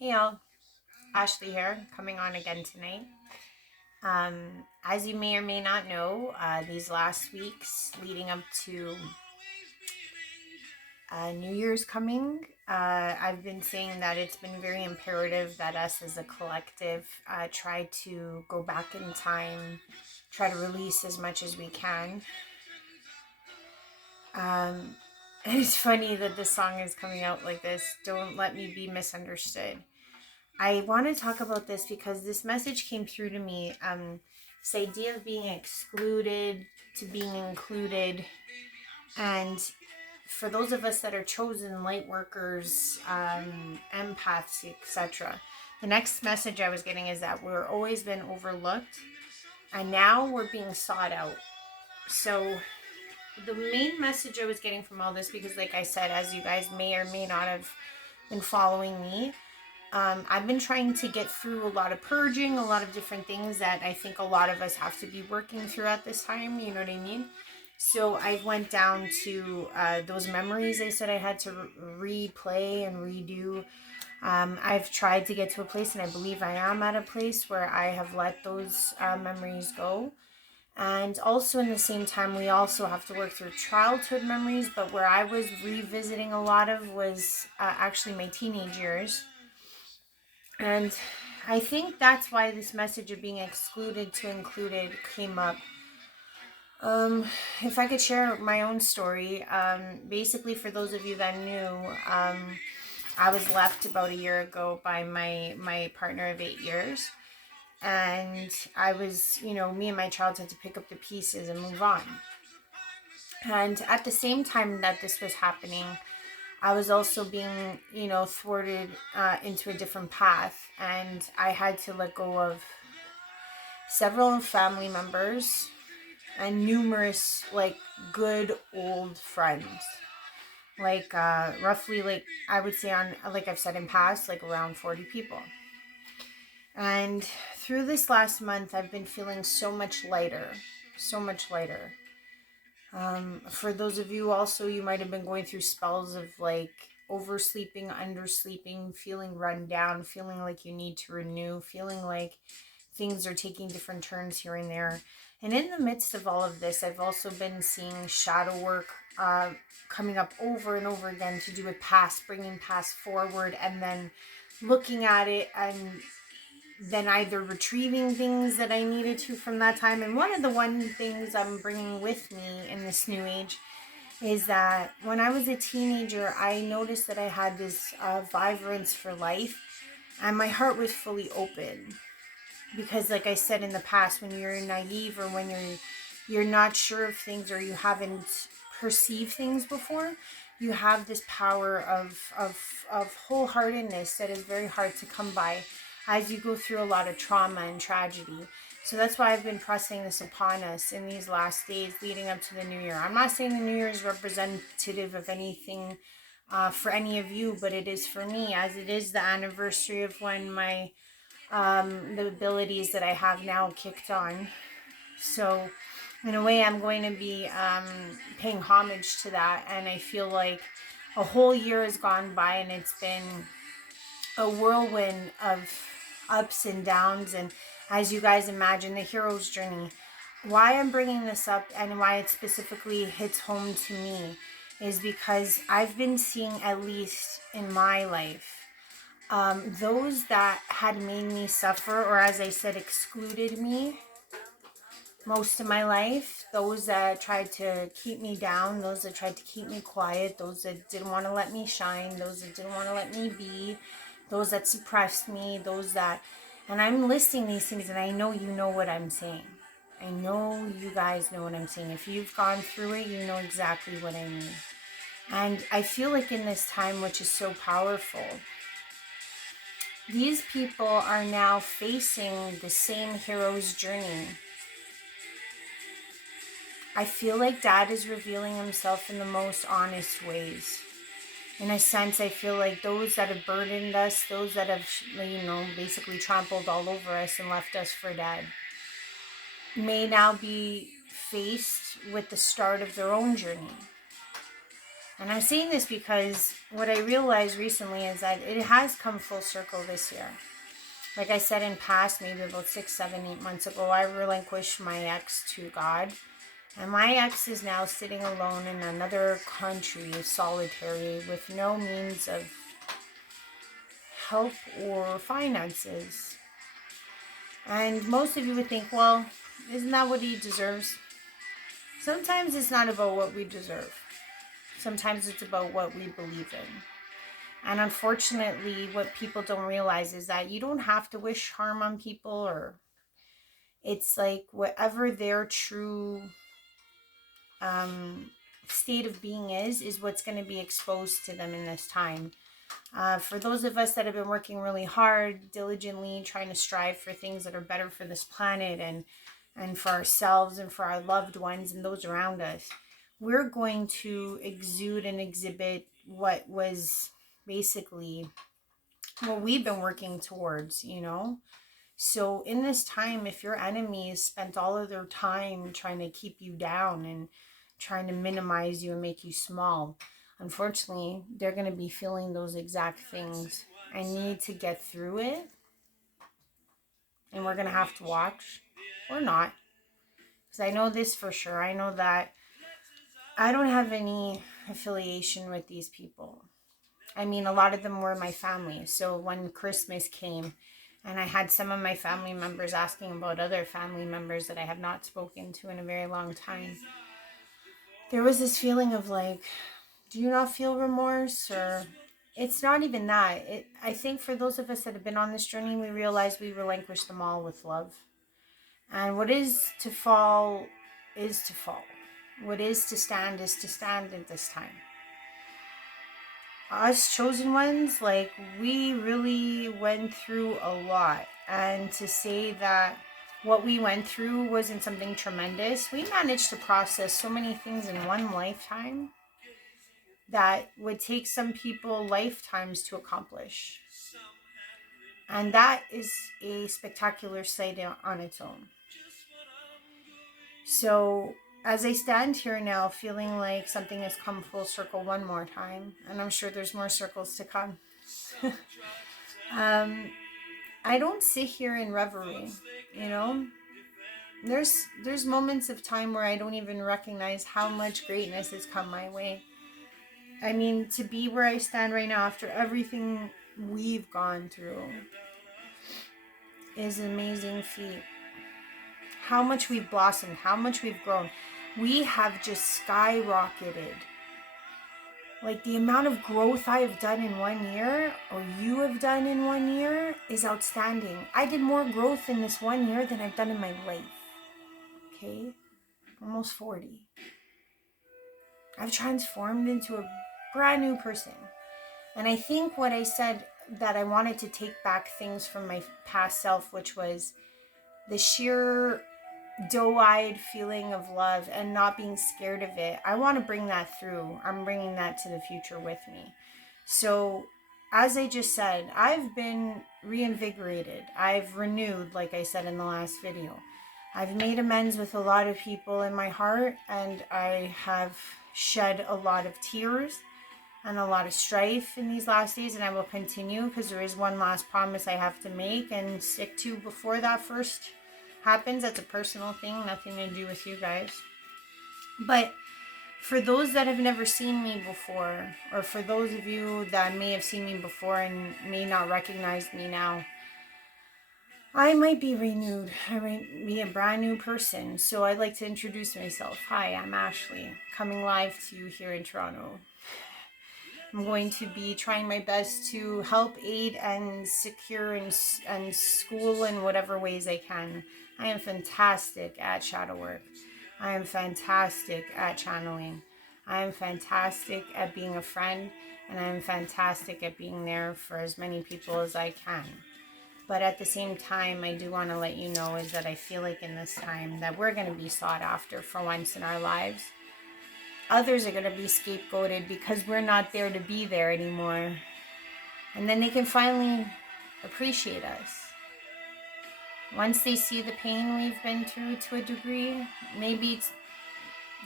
Hey y'all, Ashley here, coming on again tonight. As you may or may not know, these last weeks leading up to New Year's coming, I've been saying that it's been very imperative that us as a collective try to go back in time, try to release as much as we can. Um, and it's funny that this song is coming out like this. Don't let me be misunderstood. I want to talk about this because this message came through to me. This idea of being excluded to being included. And for those of us that are chosen light workers, empaths, etc., the next message I was getting is that we're always been overlooked and now we're being sought out. So the main message I was getting from all this, because like I said, as you guys may or may not have been following me, I've been trying to get through a lot of purging, a lot of different things that I think a lot of us have to be working through at this time. You know what I mean? So I went down to those memories I said I had to replay and redo. I've tried to get to a place, and I believe I am at a place where I have let those memories go. And also, in the same time, we also have to work through childhood memories. But where I was revisiting a lot of was actually my teenage years. And I think that's why this message of being excluded to included came up. Um, if I could share my own story, basically for those of you that knew, I was left about a year ago by my partner of 8 years. And I was, me and my child had to pick up the pieces and move on. And at the same time that this was happening, I was also being, thwarted into a different path. And I had to let go of several family members and numerous, like, good old friends. Like, roughly, like, I would say on, like I've said in past, like around 40 people. And through this last month, I've been feeling so much lighter, so much lighter. For those of you also, you might have been going through spells of like oversleeping, undersleeping, feeling run down, feeling like you need to renew, feeling like things are taking different turns here and there. And in the midst of all of this, I've also been seeing shadow work coming up over and over again to do with past, bringing past forward, and then looking at it and then either retrieving things that I needed to from that time. And one of the things I'm bringing with me in this new age is that when I was a teenager, I noticed that I had this vibrance for life, and my heart was fully open. Because, like I said in the past, when you're naive or when you're not sure of things or you haven't perceived things before, you have this power of wholeheartedness that is very hard to come by as you go through a lot of trauma and tragedy. So that's why I've been pressing this upon us in these last days leading up to the new year. I'm not saying the new year is representative of anything for any of you, but it is for me, as it is the anniversary of when the abilities that I have now kicked on. So in a way, I'm going to be paying homage to that. And I feel like a whole year has gone by and it's been a whirlwind of ups and downs. And as you guys imagine, the hero's journey. Why I'm bringing this up and why it specifically hits home to me is because I've been seeing, at least in my life, those that had made me suffer, or as I said, excluded me most of my life, those that tried to keep me down, those that tried to keep me quiet, those that didn't want to let me shine, those that didn't want to let me be, those that suppressed me, those that, and I'm listing these things and I know you know what I'm saying. I know you guys know what I'm saying. If you've gone through it, you know exactly what I mean. And I feel like in this time, which is so powerful, these people are now facing the same hero's journey. I feel like Dad is revealing himself in the most honest ways. In a sense, I feel like those that have burdened us, those that have, basically trampled all over us and left us for dead, may now be faced with the start of their own journey. And I'm saying this because what I realized recently is that it has come full circle this year. Like I said in past, maybe about 6, 7, 8 months ago, I relinquished my ex to God. And my ex is now sitting alone in another country, solitary, with no means of help or finances. And most of you would think, well, isn't that what he deserves? Sometimes it's not about what we deserve. Sometimes it's about what we believe in. And unfortunately, what people don't realize is that you don't have to wish harm on people, or it's like whatever their true state of being is what's going to be exposed to them in this time. For those of us that have been working really hard, diligently, trying to strive for things that are better for this planet and for ourselves and for our loved ones and those around us, we're going to exude and exhibit what was basically what we've been working towards, you know? So in this time, if your enemies spent all of their time trying to keep you down and trying to minimize you and make you small, unfortunately, they're going to be feeling those exact things. I need to get through it. And we're going to have to watch or not. Because I know this for sure. I know that I don't have any affiliation with these people. I mean, a lot of them were my family. So when Christmas came and I had some of my family members asking about other family members that I have not spoken to in a very long time, there was this feeling of like, do you not feel remorse? Or it's not even that. I think for those of us that have been on this journey, we realize we relinquish them all with love. And what is to fall is to fall. What is to stand at this time. Us chosen ones, like, we really went through a lot. And to say that what we went through wasn't something tremendous, we managed to process so many things in one lifetime that would take some people lifetimes to accomplish. And that is a spectacular sight on its own. So as I stand here now feeling like something has come full circle one more time, and I'm sure there's more circles to come, I don't sit here in reverie, you know? There's moments of time where I don't even recognize how much greatness has come my way. I mean, to be where I stand right now after everything we've gone through is an amazing feat. How much we've blossomed, how much we've grown. We have just skyrocketed. Like, the amount of growth I have done in 1 year, or you have done in 1 year, is outstanding. I did more growth in this 1 year than I've done in my life. Okay? Almost 40. I've transformed into a brand new person. And I think what I said, that I wanted to take back things from my past self, which was the sheer doe-eyed feeling of love and not being scared of it. I want to bring that through. I'm bringing that to the future with me. So as I just said, I've been reinvigorated. I've renewed, like I said in the last video. I've made amends with a lot of people in my heart, and I have shed a lot of tears and a lot of strife in these last days, and I will continue, because there is one last promise I have to make and stick to before that first happens. That's a personal thing, nothing to do with you guys. But for those that have never seen me before, or for those of you that may have seen me before and may not recognize me now, I might be renewed. I might be a brand new person. So I'd like to introduce myself. Hi, I'm Ashley, coming live to you here in Toronto. I'm going to be trying my best to help, aid, and secure and school in whatever ways I can. I am fantastic at shadow work. I am fantastic at channeling. I am fantastic at being a friend, and I am fantastic at being there for as many people as I can. But at the same time, I do want to let you know is that I feel like in this time that we're going to be sought after for once in our lives. Others are going to be scapegoated because we're not there to be there anymore. And then they can finally appreciate us. Once they see the pain we've been through to a degree, maybe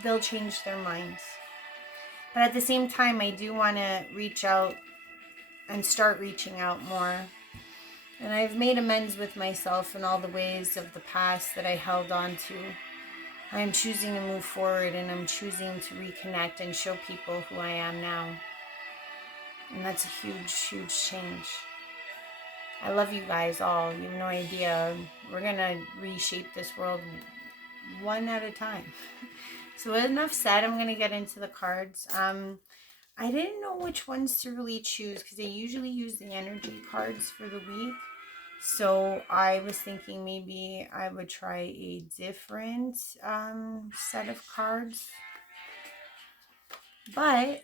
they'll change their minds. But at the same time, I do want to reach out and start reaching out more. And I've made amends with myself in all the ways of the past that I held on to. I'm choosing to move forward, and I'm choosing to reconnect and show people who I am now. And that's a huge, huge change. I love you guys all. You have no idea. We're going to reshape this world one at a time. So enough said. I'm going to get into the cards. I didn't know which ones to really choose because I usually use the energy cards for the week. So I was thinking maybe I would try a different set of cards. But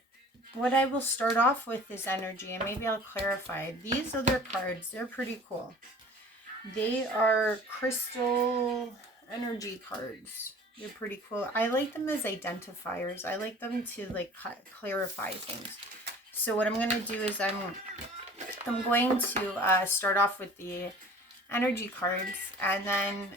what I will start off with is energy, and maybe I'll clarify. These other cards, they're pretty cool. They are crystal energy cards. They're pretty cool. I like them as identifiers. I like them to like clarify things. So what I'm going to do is I'm going to start off with the energy cards, and then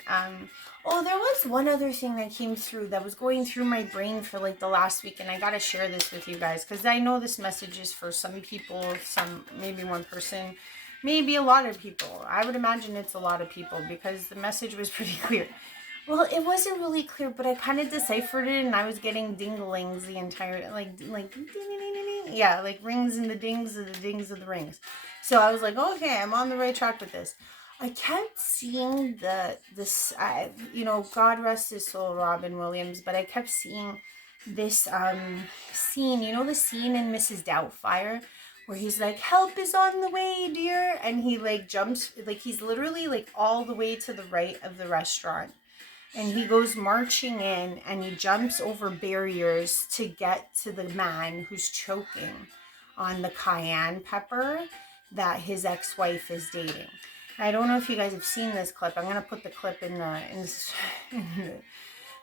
oh, there was one other thing that came through that was going through my brain for like the last week, and I gotta share this with you guys because I know this message is for some people, some maybe one person, maybe a lot of people. I would imagine it's a lot of people because the message was pretty clear. Well, it wasn't really clear, but I kind of deciphered it, and I was getting dinglings the entire like ding, ding, ding, ding, ding. Yeah, like rings and the dings of the rings. So I was like, okay, I'm on the right track with this. I kept seeing this, you know, God rest his soul, Robin Williams, but I kept seeing this scene, you know, the scene in Mrs. Doubtfire where he's like, help is on the way, dear, and he like jumps, like he's literally like all the way to the right of the restaurant, and he goes marching in, and he jumps over barriers to get to the man who's choking on the cayenne pepper that his ex-wife is dating. I don't know if you guys have seen this clip. I'm going to put the clip in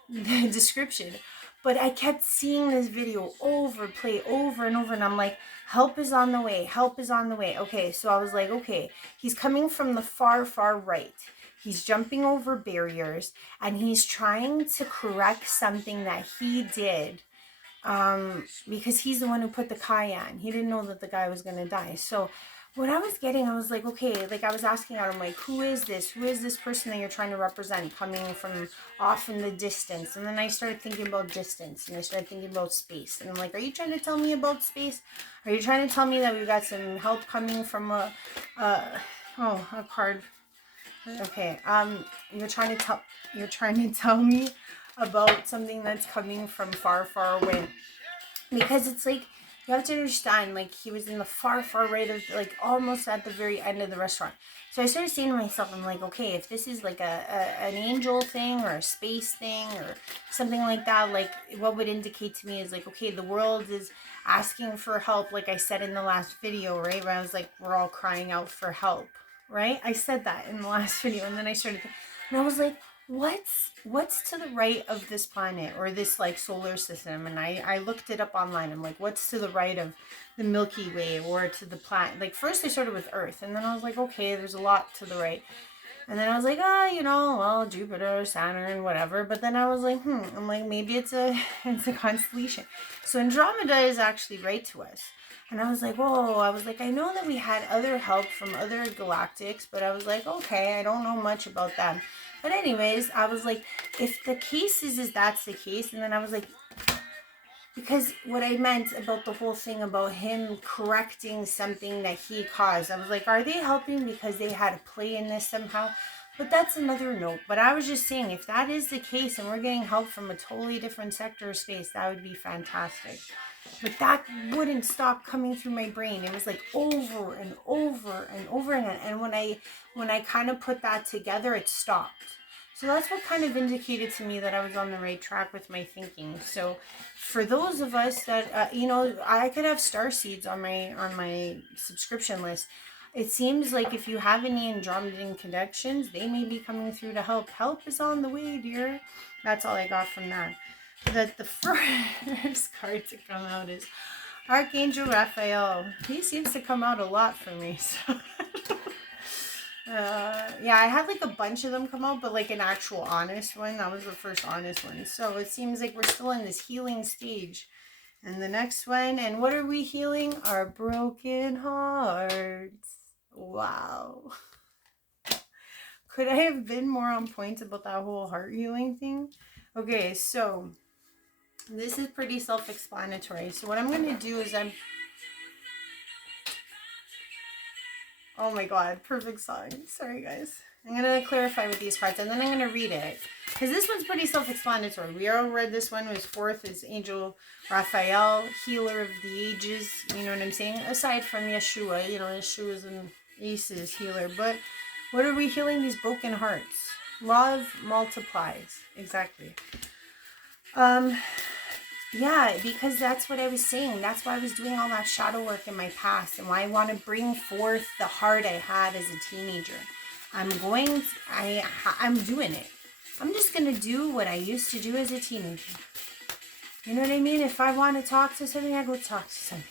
the description. But I kept seeing this video play over and over. And I'm like, help is on the way. Help is on the way. Okay, so I was like, okay, he's coming from the far, far right. He's jumping over barriers. And he's trying to correct something that he did. Because he's the one who put the cayenne. He didn't know that the guy was going to die. So what I was getting, I was like, okay, like I was asking out, I'm like, who is this? Who is this person that you're trying to represent coming from off in the distance? And then I started thinking about distance, and I started thinking about space. And I'm like, are you trying to tell me about space? Are you trying to tell me that we've got some help coming from a card? Okay, you're trying to tell me about something that's coming from far, far away. Because it's like, you have to understand, like, he was in the far, far right of, like, almost at the very end of the restaurant. So I started saying to myself, I'm like, okay, if this is, like, an angel thing or a space thing or something like that, like, what would indicate to me is, like, okay, the world is asking for help, like I said in the last video, right? Where I was like, we're all crying out for help, right? I said that in the last video, and then I started, and I was like, what's to the right of this planet or this like solar system? And I looked it up online. I'm like, what's to the right of the Milky Way or to the planet? Like first I started with Earth, and then I was like, okay, there's a lot to the right. And then I was like, you know, well, Jupiter, Saturn, whatever. But then I was like, I'm like, maybe it's a constellation. So Andromeda is actually right to us. And I was like, whoa, I was like, I know that we had other help from other galactics, but I was like, okay, I don't know much about them. But anyways, I was like, if the case is that's the case. And then I was like, because what I meant about the whole thing about him correcting something that he caused, I was like, are they helping because they had a play in this somehow? But that's another note. But I was just saying, if that is the case and we're getting help from a totally different sector of space, that would be fantastic. But that wouldn't stop coming through my brain. It was like over and over and over again. And when I kind of put that together, it stopped. So that's what kind of indicated to me that I was on the right track with my thinking. So for those of us that, you know, I could have star seeds on my subscription list. It seems like if you have any Andromedan connections, they may be coming through to help. Help is on the way, dear. That's all I got from that. The first card to come out is Archangel Raphael. He seems to come out a lot for me. So yeah, I had like a bunch of them come out, but like an actual honest one. That was the first honest one. So it seems like we're still in this healing stage. And the next one, and what are we healing? Our broken hearts. Wow. Could I have been more on point about that whole heart healing thing? Okay, so this is pretty self-explanatory. So what I'm going to do is oh my god, perfect song. Sorry guys. I'm going to clarify with these cards and then I'm going to read it. Because this one's pretty self-explanatory. We already read this one. Was fourth is Angel Raphael, healer of the ages. You know what I'm saying? Aside from Yeshua, you know, Yeshua's an aces healer. But what are we healing? These broken hearts. Love multiplies. Exactly. Yeah, because that's what I was saying. That's why I was doing all that shadow work in my past and why I want to bring forth the heart I had as a teenager. I'm doing it. I'm just going to do what I used to do as a teenager. You know what I mean? If I want to talk to something, I go talk to something.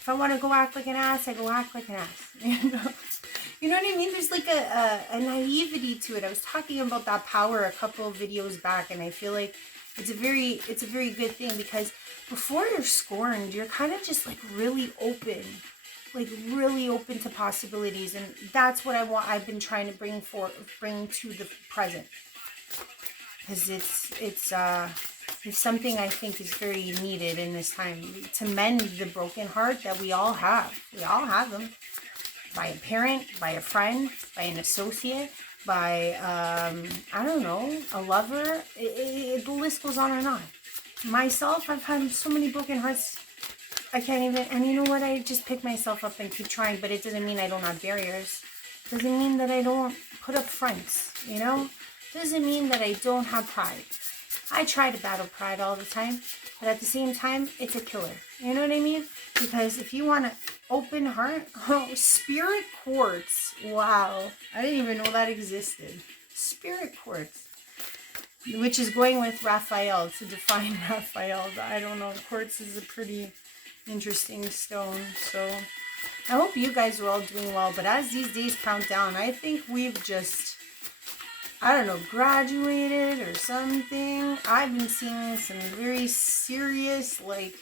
If I want to go act like an ass, I go act like an ass. You know what I mean? There's like a naivety to it. I was talking about that power a couple of videos back, and I feel like it's a very good thing because before you're scorned, you're kind of just like really open to possibilities, and that's what I've been trying to bring to the present, because it's something I think is very needed in this time to mend the broken heart that we all have. We all have them. By a parent, by a friend, by an associate, by, I don't know, a lover. The list goes on and on. Myself, I've had so many broken hearts. I can't even, and you know what? I just pick myself up and keep trying, but it doesn't mean I don't have barriers. It doesn't mean that I don't put up fronts, you know? It doesn't mean that I don't have pride. I try to battle pride all the time, but at the same time, it's a killer. You know what I mean? Because if you want an open heart, oh, spirit quartz. Wow. I didn't even know that existed. Spirit quartz. Which is going with Raphael, to define Raphael. I don't know. Quartz is a pretty interesting stone. So I hope you guys are all doing well. But as these days count down, I think we've just, I don't know, graduated or something. I've been seeing some very serious, like,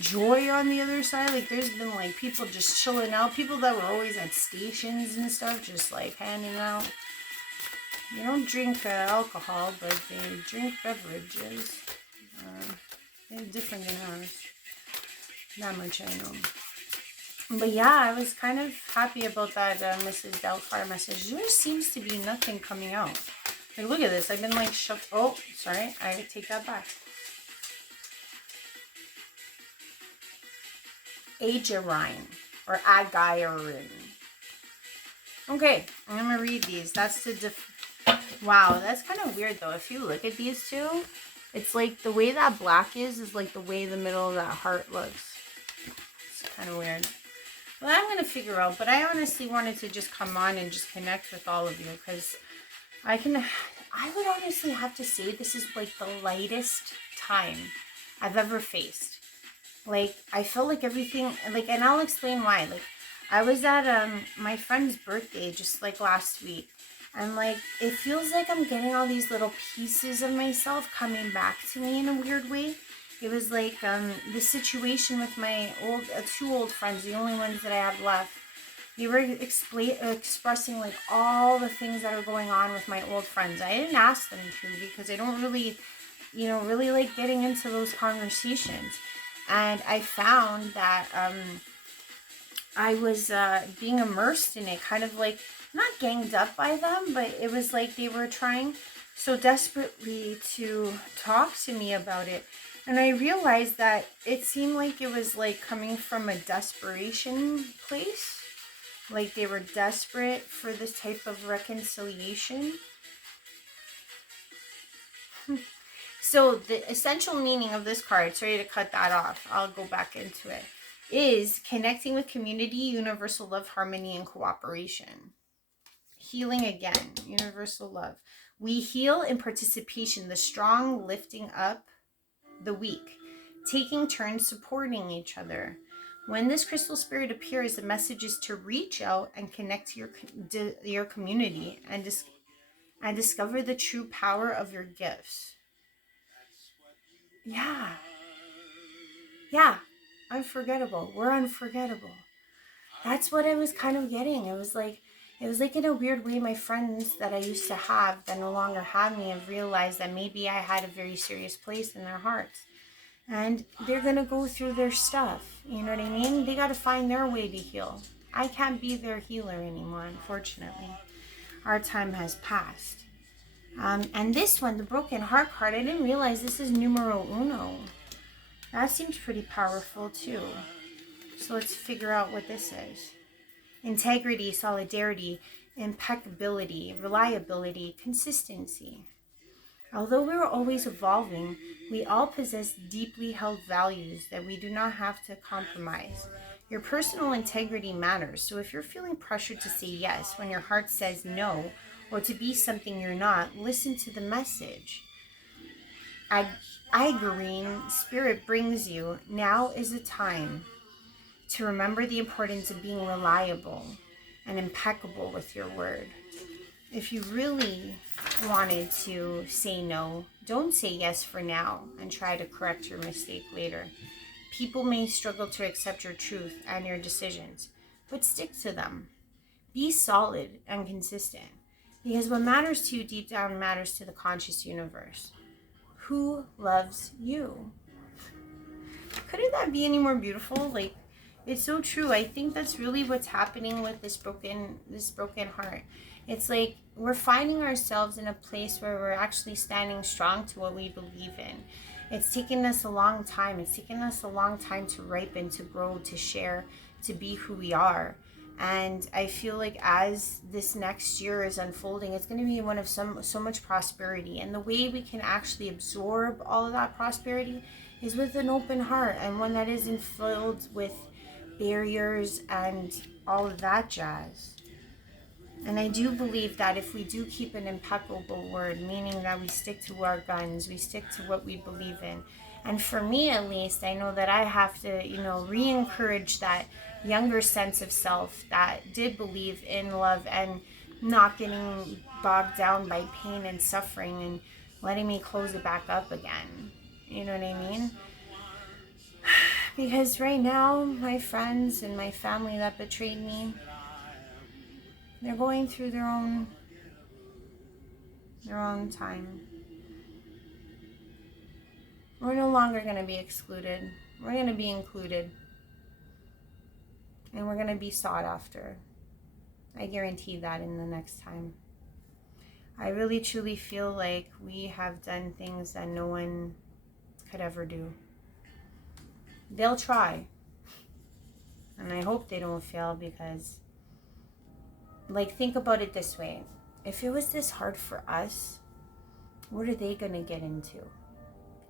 joy on the other side. Like, there's been, like, people just chilling out. People that were always at stations and stuff, just, like, handing out. They don't drink alcohol, but they drink beverages. They're different than ours. That much I know. But yeah, I was kind of happy about that Mrs. Doubtfire message. There seems to be nothing coming out. Like, look at this. I've been like oh, sorry. I take that back. Agarine or Agarin. Okay, I'm gonna read these. That's the wow, that's kind of weird though. If you look at these two, it's like the way that black is like the way the middle of that heart looks. It's kind of weird. Well, I'm going to figure out, but I honestly wanted to just come on and just connect with all of you because I would honestly have to say this is like the lightest time I've ever faced. Like, I feel like everything, like, and I'll explain why. Like, I was at my friend's birthday just like last week, and like, it feels like I'm getting all these little pieces of myself coming back to me in a weird way. It was like the situation with my two old friends, the only ones that I have left. They were expressing like all the things that are going on with my old friends. I didn't ask them to because I don't really, really like getting into those conversations. And I found that I was being immersed in it, kind of like not ganged up by them, but it was like they were trying so desperately to talk to me about it. And I realized that it seemed like it was like coming from a desperation place. Like they were desperate for this type of reconciliation. So the essential meaning of this card, sorry to cut that off, I'll go back into it, is connecting with community, universal love, harmony, and cooperation. Healing again, universal love. We heal in participation, the strong lifting up the weak, taking turns supporting each other. When this crystal spirit appears, the message is to reach out and connect to your community and discover the true power of your gifts. Yeah. Yeah, unforgettable. We're unforgettable. That's what I was kind of getting. It was like in a weird way, my friends that I used to have that no longer have me have realized that maybe I had a very serious place in their hearts. And they're going to go through their stuff. You know what I mean? They got to find their way to heal. I can't be their healer anymore, unfortunately. Our time has passed. And this one, the broken heart card, I didn't realize this is numero uno. That seems pretty powerful too. So let's figure out what this is. Integrity, solidarity, impeccability, reliability, consistency. Although we are always evolving, we all possess deeply held values that we do not have to compromise. Your personal integrity matters, so if you're feeling pressured to say yes when your heart says no, or to be something you're not, listen to the message. Green Spirit brings you, now is the time to remember the importance of being reliable and impeccable with your word. If you really wanted to say no, don't say yes for now and try to correct your mistake later. People may struggle to accept your truth and your decisions, but stick to them. Be solid and consistent, because what matters to you deep down matters to the conscious universe. Who loves you? Couldn't that be any more beautiful? Like, it's so true. I think that's really what's happening with this broken heart. It's like we're finding ourselves in a place where we're actually standing strong to what we believe in. It's taken us a long time. It's taken us a long time to ripen, to grow, to share, to be who we are. And I feel like as this next year is unfolding, it's going to be one of so much prosperity. And the way we can actually absorb all of that prosperity is with an open heart, and one that isn't filled with barriers and all of that jazz. And I do believe that if we do keep an impeccable word, meaning that we stick to our guns, we stick to what we believe in. And for me, at least, I know that I have to, re-encourage that younger sense of self that did believe in love and not getting bogged down by pain and suffering and letting me close it back up again. You know what I mean? Because right now, my friends and my family that betrayed me, they're going through their own time. We're no longer going to be excluded. We're going to be included. And we're going to be sought after. I guarantee that in the next time. I really truly feel like we have done things that no one could ever do. They'll try. And I hope they don't fail, because, think about it this way. If it was this hard for us, what are they going to get into?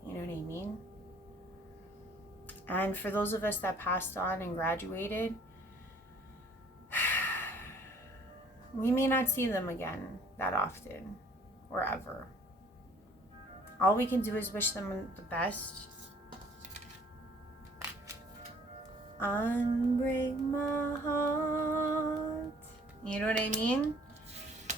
You know what I mean? And for those of us that passed on and graduated, we may not see them again that often or ever. All we can do is wish them the best. Unbreak my heart. You know what I mean?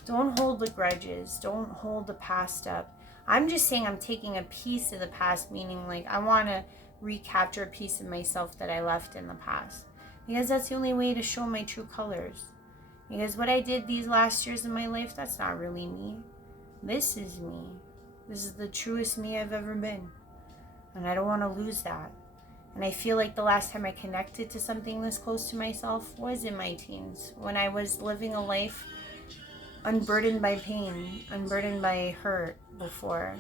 Don't hold the grudges. Don't hold the past up. I'm just saying I'm taking a piece of the past, meaning I want to recapture a piece of myself that I left in the past. Because that's the only way to show my true colors. Because what I did these last years of my life, that's not really me. This is me. This is the truest me I've ever been. And I don't want to lose that. And I feel like the last time I connected to something this close to myself was in my teens, when I was living a life unburdened by pain, unburdened by hurt before.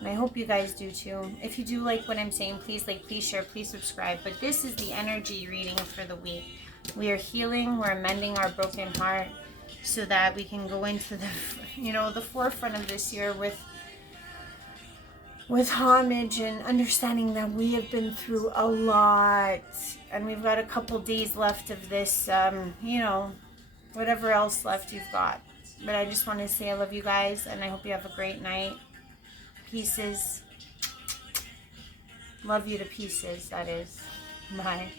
And I hope you guys do too. If you do like what I'm saying, please please share, please subscribe. But this is the energy reading for the week. We are healing, we're amending our broken heart so that we can go into the forefront of this year with homage and understanding that we have been through a lot, and we've got a couple days left of this, whatever else left you've got. But I just want to say I love you guys, and I hope you have a great night. Pieces. Love you to pieces, that is. Bye.